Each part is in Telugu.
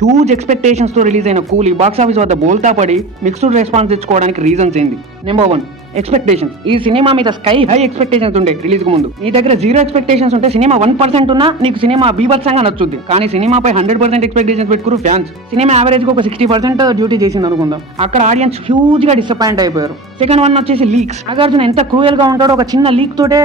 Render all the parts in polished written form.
హ్యూజ్ ఎక్స్పెక్టేషన్స్ తో రిలీజ్ అయిన కూలీ బాక్స్ ఆఫీస్ వద్ద బోల్తా పడి మిక్స్డ్ రెస్పాన్స్ తెచ్చుకోవడానికి రీజన్స్ ఏంటి? Number 1, expectations. ఈ సినిమా మీద స్కై హై ఎక్స్పెక్టేషన్స్ ఉండే రిలీజ్ కు ముందు. నీ దగ్గర 0 ఎక్స్పెక్టేషన్స్ ఉంటే సినిమా 1% ఉన్నా నీకు సినిమా బీభత్సంగా నచ్చుద్ది. కానీ సినిమాపై 100% ఎక్స్పెక్టేషన్స్ పెట్టుకురు ఫ్యాన్స్. సినిమా యావరేజ్ గా ఒక 60% డ్యూటీ చేసింది అనుకుందాం. అక్కడ ఆడియన్స్ హ్యూజ్ గా డిసప్పాయింట్ అయిపోయారు. సెకండ్ వన్ వచ్చేసి లీక్స్. నాగార్జున ఎంత క్రూయల్ గా ఉంటాడో ఒక చిన్న లీక్ తోటే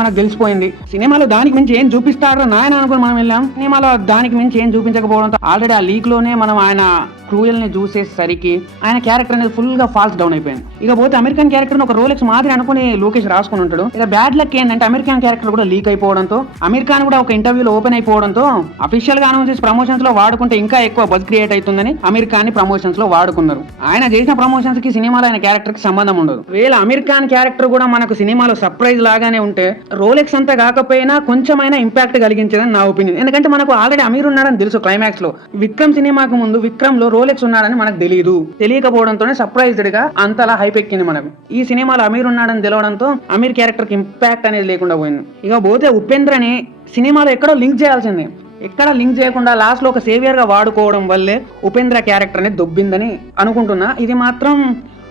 మనకు తెలిసిపోయింది. సినిమాలో దానికి మించి ఏం చూపిస్తారో నాయన అనుకుని మనం వెళ్ళాం. సినిమాలో దానికి మించి ఏం చూపించకపోవడంతో ఆల్రెడీ ఆ లీక్ లోనే మనం ఆయన క్రూయల్ ని చూసేసరికి ఆయన క్యారెక్టర్ అనేది ఫుల్ గా ఫాల్స్ డౌన్ అయిపోయింది. ఇక పోతే అమెరికన్ క్యారెక్టర్ ఒక రోలెక్స్ మాదిరి అనుకుని లోకేష్ రాసుకుని ఉంటాడు. ఇక బ్యాడ్ లక్ ఏంటంటే అమెరికన్ క్యారెక్టర్ కూడా లీక్ అయిపోవడంతో, అమెరికన్ కూడా ఒక ఇంటర్వ్యూలో ఓపెన్ అయిపోవడంతో అఫీషియల్ గా అనౌన్స్ చేసి ప్రమోషన్స్ లో వాడుకుంటే ఇంకా ఎక్కువ బజ్ క్రియేట్ అవుతుందని అమెరికాన్ ప్రమోషన్స్ లో వాడుకున్నారు. ఆయన చేసిన ప్రమోషన్స్ కి సినిమాలో ఆయన క్యారెక్టర్ కి సంబంధం ఉండదు. వీళ్ళ అమెరికన్ క్యారెక్టర్ కూడా మనకు సినిమాలో సర్ప్రైజ్ లాగానే ఉంటే రోలెక్స్ అంతా కాకపోయినా కొంచెమైనా ఇంపాక్ట్ కలిగించేదని నా ఒపీనియన్. ఎందుకంటే మనకు ఆల్రెడీ అమీర్ ఉన్నాడని తెలుసు. క్లైమాక్స్ లో విక్రమ్ సినిమాకు ముందు విక్రమ్ లో రోలెక్స్ ఉన్నాడని మనకు తెలియదు. తెలియకపోవడంతోనే సర్ప్రైజ్డ్ గా అంతలా హైప్ ఎక్కింది మనకు. ఈ సినిమాలో అమీర్ ఉన్నాడని తెలవడంతో అమీర్ క్యారెక్టర్ కి ఇంపాక్ట్ అనేది లేకుండా పోయింది. ఇక పోతే ఉపేంద్రని సినిమాలో ఎక్కడో లింక్ చేయాల్సింది. ఎక్కడ లింక్ చేయకుండా లాస్ట్ లో ఒక సేవియర్ గా వాడుకోవడం వల్లే ఉపేంద్ర క్యారెక్టర్ అనేది దొబ్బిందని అనుకుంటున్నా. ఇది మాత్రం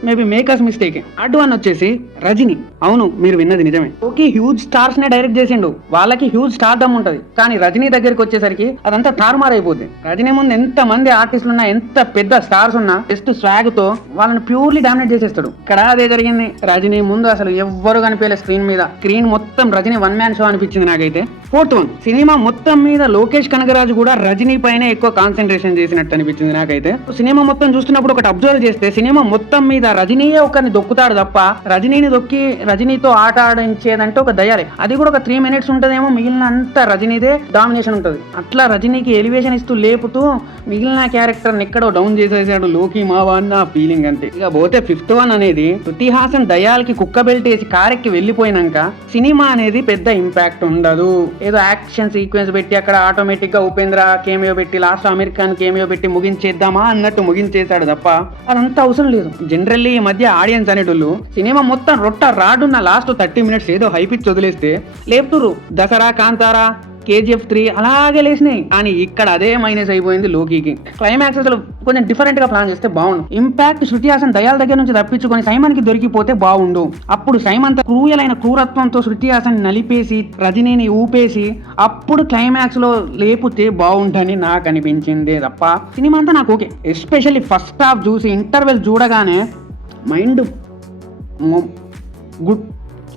మేబీ మేకర్స్ మిస్టేక్. అడ్డు వన్ వచ్చేసి రజనీ. అవును, మీరు విన్నది నిజమే. ఓకే, హ్యూజ్ స్టార్స్ నే డైరెక్ట్ చేసిండు, వాళ్ళకి హ్యూజ్ స్టార్డమ్ ఉంటది. కానీ రజనీ దగ్గరికి వచ్చేసరికి అదంతా తారుమారు అయిపోతుంది. రజనీ ముందు ఎంత మంది ఆర్టిస్టులు ఉన్నా, ఎంత పెద్ద స్టార్స్ ఉన్నా, జస్ట్ స్వాగ్ తో వాళ్ళని ప్యూర్లీ డామినేట్ చేసేస్తాడు. ఇక్కడ అదే జరిగింది. రజనీ ముందు అసలు ఎవ్వరు కనిపించలేదు స్క్రీన్ మీద. స్క్రీన్ మొత్తం రజనీ వన్ మ్యాన్ షో అనిపించింది నాకైతే. ఫోర్త్ వన్, సినిమా మొత్తం మీద లోకేష్ కనగరాజు కూడా రజనీ పైన ఎక్కువ కాన్సన్ట్రేషన్ చేసినట్టు అనిపించింది నాకైతే. సినిమా మొత్తం చూస్తున్నప్పుడు ఒకటి అబ్జర్వ్ చేస్తే సినిమా మొత్తం మీద రజనీయే ఒకరిని దొక్కుతాడు తప్ప రజనీని దొక్కి రజనీతో ఆట ఆడించేదంటే ఒక దయాలే. అది కూడా ఒక 3 minutes ఉంటదేమో, మిగిలిన అంతా రజనీదే డామినేషన్ ఉంటది. అట్లా రజనీకి ఎలివేషన్ ఇస్తూ లేపుతూ మిగిలిన క్యారెక్టర్ ఎక్కడో డౌన్ చేసేసాడు లోకి మావా అన్న ఫీలింగ్ అంతే. ఇక పోతే 5th వన్ అనేది శృతి హాసన్ దయాల్కి కుక్క బెల్ట్ వేసి కారెక్కి వెళ్ళిపోయినాక సినిమా అనేది పెద్ద ఇంపాక్ట్ ఉండదు. ఏదో యాక్షన్ సీక్వెన్స్ పెట్టి అక్కడ ఆటోమేటిక్ గా ఉపేంద్ర కేమియో పెట్టి లాస్ట్ అమెరికన్ కేమియో పెట్టి ముగించేద్దామా అన్నట్టు ముగించేశాడు తప్ప అదంతా అవసరం లేదు. జనరల్లీ ఈ మధ్య ఆడియన్స్ అనేటోళ్ళు సినిమా మొత్తం రొట్ట రాడున్న లాస్ట్ 30 minutes ఏదో హైపిచ్చి వదిలేస్తే లేపుతురు. దసరా, కాంతారా, KGF 3 అలాగే లేసినాయి. కానీ ఇక్కడ అదే మైనస్ అయిపోయింది లోకీకి. క్లైమాక్స్ అసలు కొంచెం డిఫరెంట్ గా ప్లాన్ చేస్తే బాగుండు. ఇంపాక్ట్ శృతి హాసన్ దయాల దగ్గర నుంచి తప్పించుకొని సైమన్ కి దొరికిపోతే బాగుండు. అప్పుడు సైమన్ క్రూయలైన క్రూరత్వంతో శృతి హాసన్ నలిపేసి రజనీని ఊపేసి అప్పుడు క్లైమాక్స్ లో లేపుతే బాగుంటని నాకు అనిపించింది తప్ప సినిమా అంతా నాకు ఓకే. ఎస్పెషల్లీ ఫస్ట్ హాఫ్ చూసి ఇంటర్వెల్ చూడగానే మైండ్ గుడ్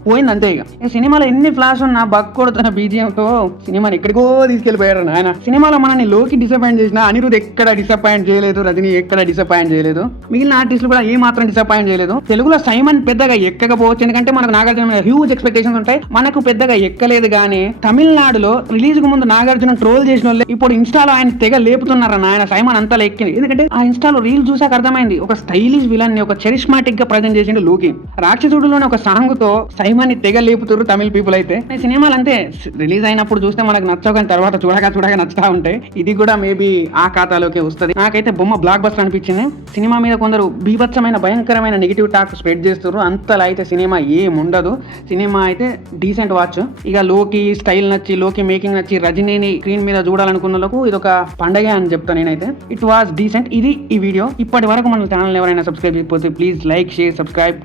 పోయింది అంతే. ఇక ఈ సినిమాలో ఎన్ని ఫ్లాష్ ఉన్నా బగ్ కొడుతున్న బీజిఎంతో సినిమాని ఎక్కడికో తీసుకెళ్లిపోయారు నాయన. సినిమాలో మనల్ని లోకి డిసప్పాయింట్ చేసిన అనిరుద్ ఎక్కడ డిసప్పాయింట్ చేయలేదు, రజనీ ఎక్కడ డిసప్పాయింట్ చేయలేదు, మిగిలిన ఆర్టిస్టులు కూడా ఏ మాత్రం డిసప్పాయింట్ చేయలేదు. తెలుగులో సైమన్ పెద్దగా ఎక్కకపోవచ్చు, ఎందుకంటే మనకు నాగార్జున హ్యూజ్ ఎక్స్పెక్టేషన్స్ ఉంటాయి, మనకు పెద్దగా ఎక్కలేదు. కానీ తమిళనాడులో రిలీజ్ కు ముందు నాగార్జున ట్రోల్ చేసిన వాళ్ళు ఇప్పుడు ఇన్స్టాలో ఆయన తెగ లేపుతున్నారు నాయన. సైమన్ అంతా ఎక్కింది, ఎందుకంటే ఆ ఇన్స్టాలో రీల్ చూసాక అర్థమైంది ఒక స్టైలిష్ విలన్ ని ఒక చరిష్మాటిక్ గా ప్రజెంట్ చేసిండు లోకి. రాక్షసుడులోని ఒక సాంగ్ తో సైమన్ ని తెగ లేపుతున్నారు తమిళ పీపుల్ అయితే. ఈ సినిమాలు అంతే, రిలీజ్ అయినప్పుడు చూస్తే మనకు నచ్చవు, కానీ తర్వాత చూడగా నచ్చుతా ఉంటాయి. ఇది కూడా మేబీ ఆ ఖాతాలోకి వస్తుంది. నాకైతే బొమ్మ బ్లాక్ బస్టర్ అనిపించింది. సినిమా మీద కొందరు బీభత్సమైన భయంకరమైన నెగిటివ్ టాక్ స్ప్రెడ్ చేస్తారు. అంతలా అయితే సినిమా ఏముండదు. సినిమా అయితే డీసెంట్ వాచ్. ఇక లోకి స్టైల్ నచ్చి, లోకి మేకింగ్ నచ్చి, రజనీని స్క్రీన్ మీద చూడాలనుకున్న వాళ్ళకు ఇది ఒక పండగ అని చెప్తాను నేనైతే. It was decent. ఇది ఈ వీడియో. ఇప్పటి వరకు మన ఛానల్ ఎవరైనా సబ్స్క్రైబ్ చేయకపోతే ప్లీజ్ లైక్, షేర్, సబ్స్క్రైబ్.